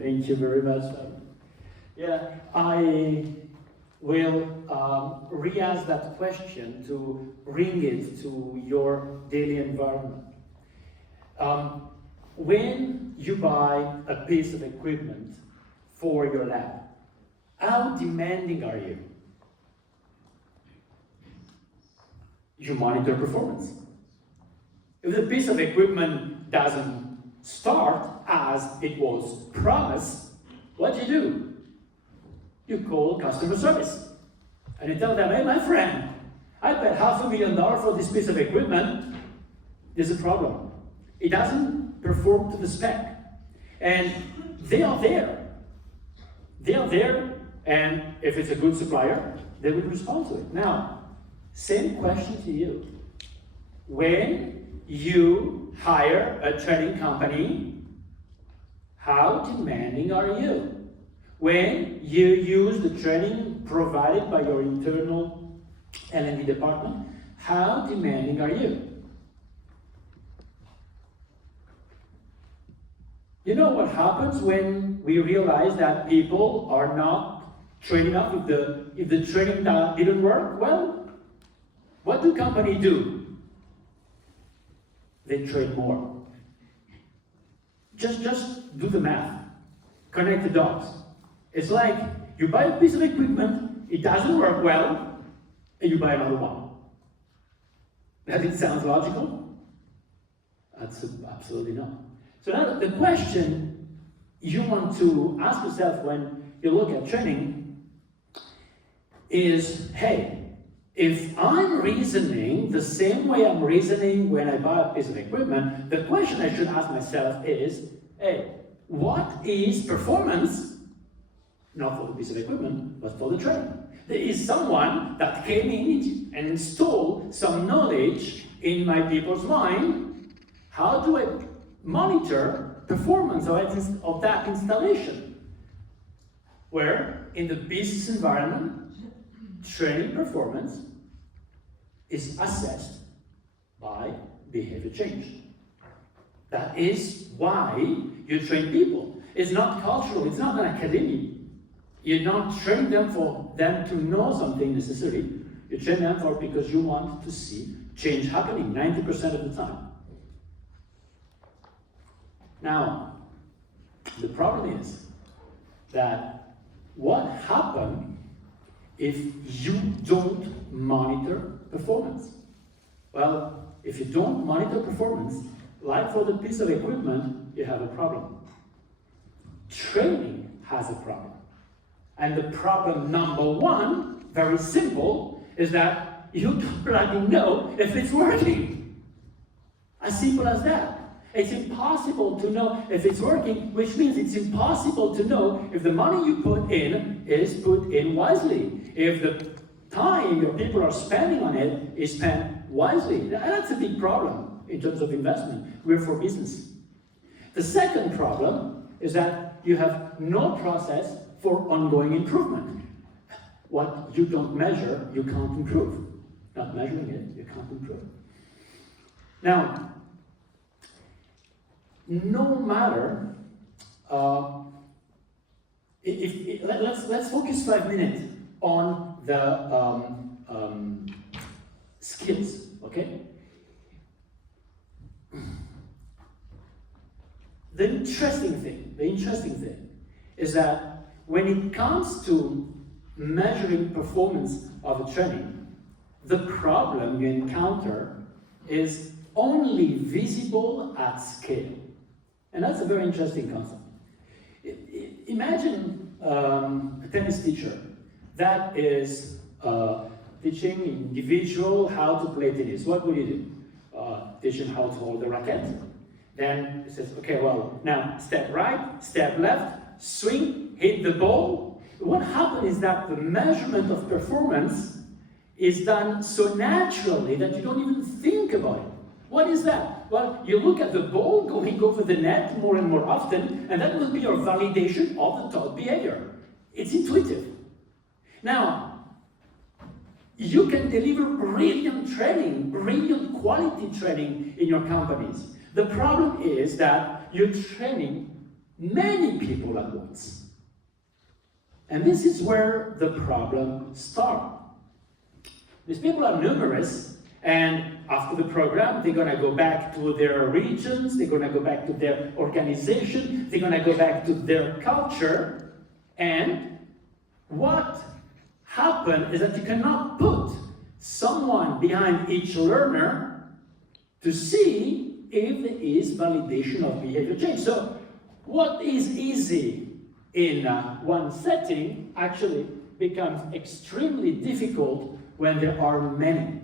Thank you very much. Yeah, I will re-ask that question to bring it to your daily environment. When you buy a piece of equipment for your lab, how demanding are you? You monitor performance. If the piece of equipment doesn't start as it was promised, what do? You call customer service. And you tell them, hey, my friend, I paid $500,000 for this piece of equipment. There's a problem. It doesn't perform to the spec. And they are there. They are there, and if it's a good supplier, they will respond to it. Now, same question to you. When you hire a training company, how demanding are you? When you use the training provided by your internal L&D department, how demanding are you? You know what happens when we realize that people are not trained enough if the training didn't work? Well, what do companies do? They train more. Just do the math. Connect the dots. It's like you buy a piece of equipment, it doesn't work well, and you buy another one. Does it sound logical? That's absolutely not. So now the question you want to ask yourself when you look at training is, hey, if I'm reasoning the same way I'm reasoning when I buy a piece of equipment, the question I should ask myself is, hey, what is performance? Not for the piece of equipment, but for the training. There is someone that came in and installed some knowledge in my people's mind. How do I monitor performance of that installation? Where in the business environment, training performance is assessed by behavior change. That is why you train people. It's not cultural, it's not an academy. You're not training them for them to know something necessarily. You train them for because you want to see change happening 90% of the time. Now, the problem is that what happens if you don't monitor performance? Well, if you don't monitor performance, like for the piece of equipment, you have a problem. Training has a problem. And the problem number one, very simple, is that you don't bloody know if it's working. As simple as that. It's impossible to know if it's working, which means it's impossible to know if the money you put in is put in wisely. If the time your people are spending on it is spent wisely. That's a big problem in terms of investment. We're for business. The second problem is that you have no process for ongoing improvement. What you don't measure, you can't improve. Not measuring it, you can't improve. Now, no matter, let's focus 5 minutes on the skills, okay? The interesting thing is that when it comes to measuring performance of a training, the problem you encounter is only visible at scale. And that's a very interesting concept. Imagine a tennis teacher that is teaching individual how to play tennis. What would he do? Teach him how to hold the racket. Then he says, okay, well, now step right, step left, swing, hit the ball. What happens is that the measurement of performance is done so naturally that you don't even think about it. What is that? Well, you look at the ball going over the net more and more often, and that will be your validation of the taught behavior. It's intuitive. Now, you can deliver brilliant training, brilliant quality training in your companies. The problem is that your training many people at once. And this is where the problem starts. These people are numerous, and after the program, they're gonna go back to their regions, they're gonna go back to their organization, they're gonna go back to their culture, and what happened is that you cannot put someone behind each learner to see if there is validation of behavior change. So what is easy in one setting actually becomes extremely difficult when there are many.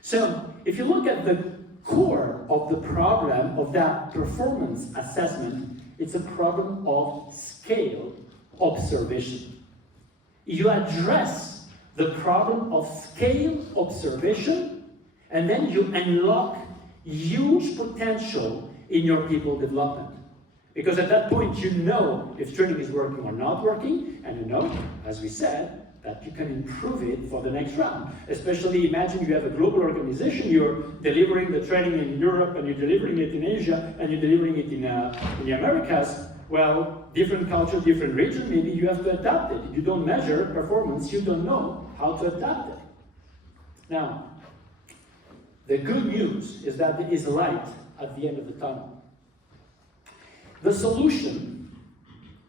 So if you look at the core of the problem of that performance assessment, it's a problem of scale observation. You address the problem of scale observation, and then you unlock huge potential in your people development. Because at that point, you know if training is working or not working, and you know, as we said, that you can improve it for the next round. Especially imagine you have a global organization, you're delivering the training in Europe, and you're delivering it in Asia, and you're delivering it in the Americas. Well, different culture, different region, maybe you have to adapt it. If you don't measure performance, you don't know how to adapt it. Now, the good news is that there is light at the end of the tunnel. The solution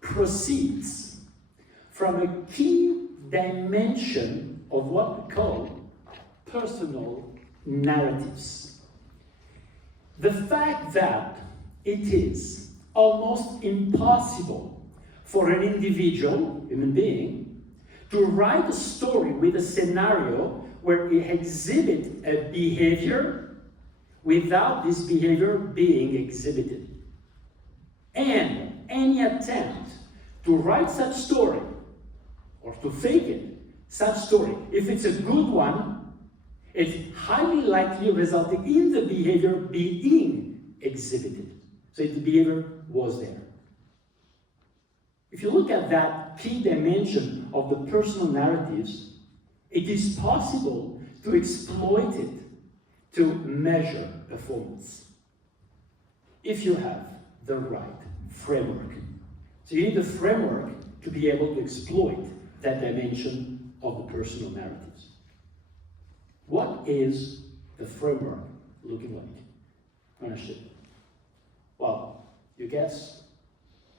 proceeds from a key dimension of what we call personal narratives. The fact that it is almost impossible for an individual, human being, to write a story with a scenario where it exhibits a behavior without this behavior being exhibited. And any attempt to write such story, or to fake it, such story, if it's a good one, it's highly likely resulting in the behavior being exhibited. So the behavior was there. If you look at that key dimension of the personal narratives, it is possible to exploit it to measure performance if you have the right framework. So you need the framework to be able to exploit that dimension of the personal narratives. What is the framework looking like? Ownership. Well, you guess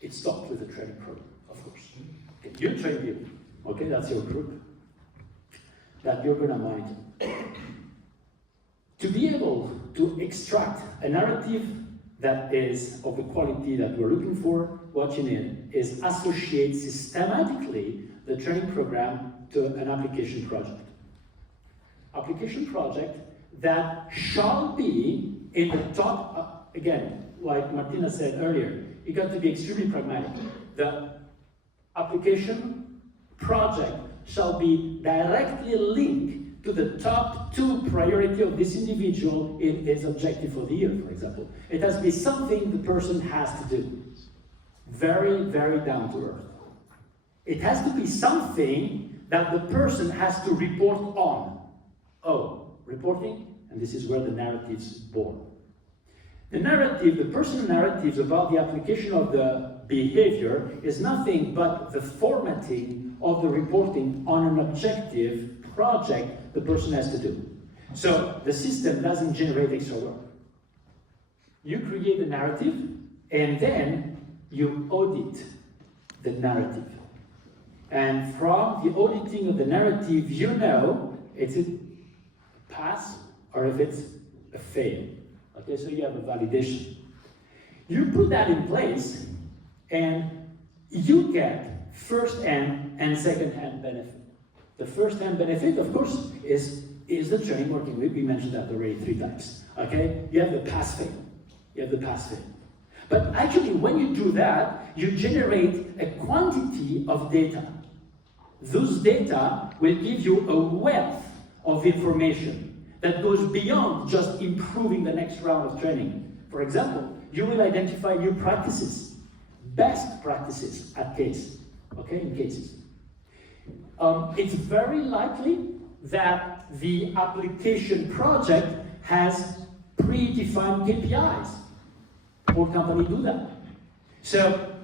it stopped with the training program, of course. Okay, you train people, okay, that's your group that you're gonna monitor. To be able to extract a narrative that is of the quality that we're looking for, what you need is associate systematically the training program to an application project. Application project that shall be in the top, again, like Martina said earlier, you got to be extremely pragmatic. The application project shall be directly linked to the top 2 priority of this individual in his objective for the year, for example. It has to be something the person has to do. Very, very down to earth. It has to be something that the person has to report on. Oh, reporting, and this is where the narrative is born. The narrative, the personal narratives about the application of the behavior is nothing but the formatting of the reporting on an objective project the person has to do. So the system doesn't generate extra work. You create the narrative, and then you audit the narrative. And from the auditing of the narrative, you know it's a pass or if it's a fail. Okay, so you have a validation. You put that in place, and you get first-hand and second-hand benefit. The first-hand benefit, of course, is the training working with. We mentioned that already 3 times. Okay, you have the pass-fail. You have the pass-fail. But actually, when you do that, you generate a quantity of data. Those data will give you a wealth of information that goes beyond just improving the next round of training. For example, you will identify new practices, best practices at case, okay, in cases. It's very likely that the application project has predefined KPIs. All companies do that. So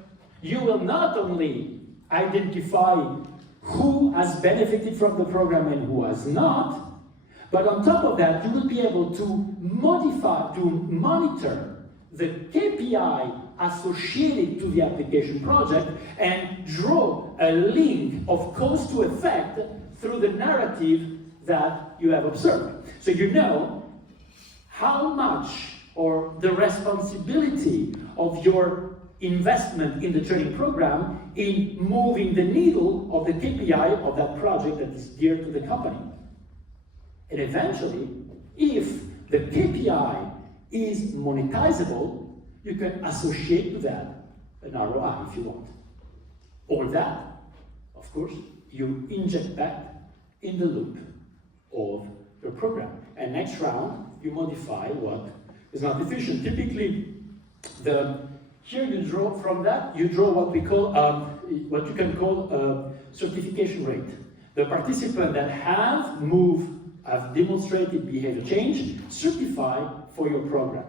you will not only identify who has benefited from the program and who has not, but on top of that, you will be able to monitor the KPI associated to the application project and draw a link of cause to effect through the narrative that you have observed. So you know how much, or the responsibility of your investment in the training program in moving the needle of the KPI of that project that is dear to the company. And eventually, if the KPI is monetizable, you can associate to that an ROI if you want. Or that, of course, you inject back in the loop of your program. And next round, you modify what is not efficient. Typically, here you draw from that, you draw what we call, what you can call a certification rate. The participants that have demonstrated behavior change, certify for your program.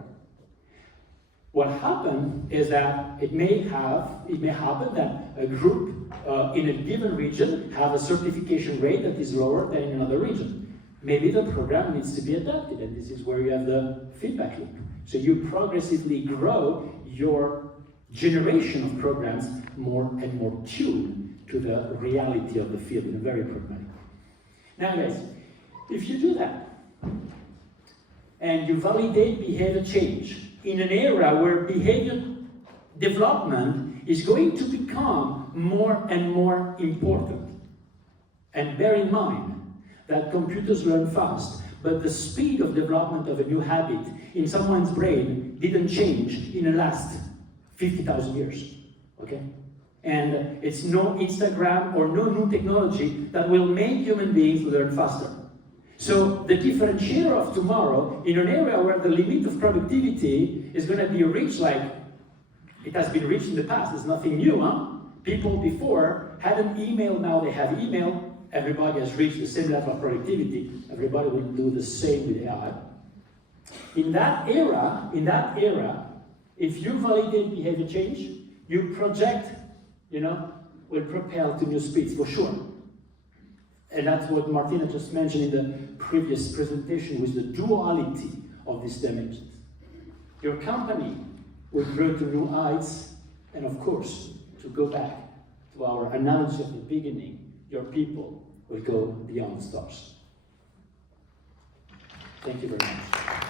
What happened is that it may happen that a group in a given region have a certification rate that is lower than in another region. Maybe the program needs to be adapted, and this is where you have the feedback loop. So you progressively grow your generation of programs more and more tuned to the reality of the field in a very pragmatic way. Now guys, if you do that, and you validate behavior change in an era where behavior development is going to become more and more important, and bear in mind that computers learn fast, but the speed of development of a new habit in someone's brain didn't change in the last 50,000 years, okay? And it's no Instagram or no new technology that will make human beings learn faster. So the differentiator of tomorrow, in an area where the limit of productivity is going to be reached like it has been reached in the past, there's nothing new, huh? People before had an email, now they have email. Everybody has reached the same level of productivity. Everybody will do the same with AI. In that era, if you validate behavior change, you project, will propel to new speeds for sure. And that's what Martina just mentioned in the previous presentation with the duality of these dimensions. Your company will grow to new heights, and of course, to go back to our analogy at the beginning, your people will go beyond the stars. Thank you very much.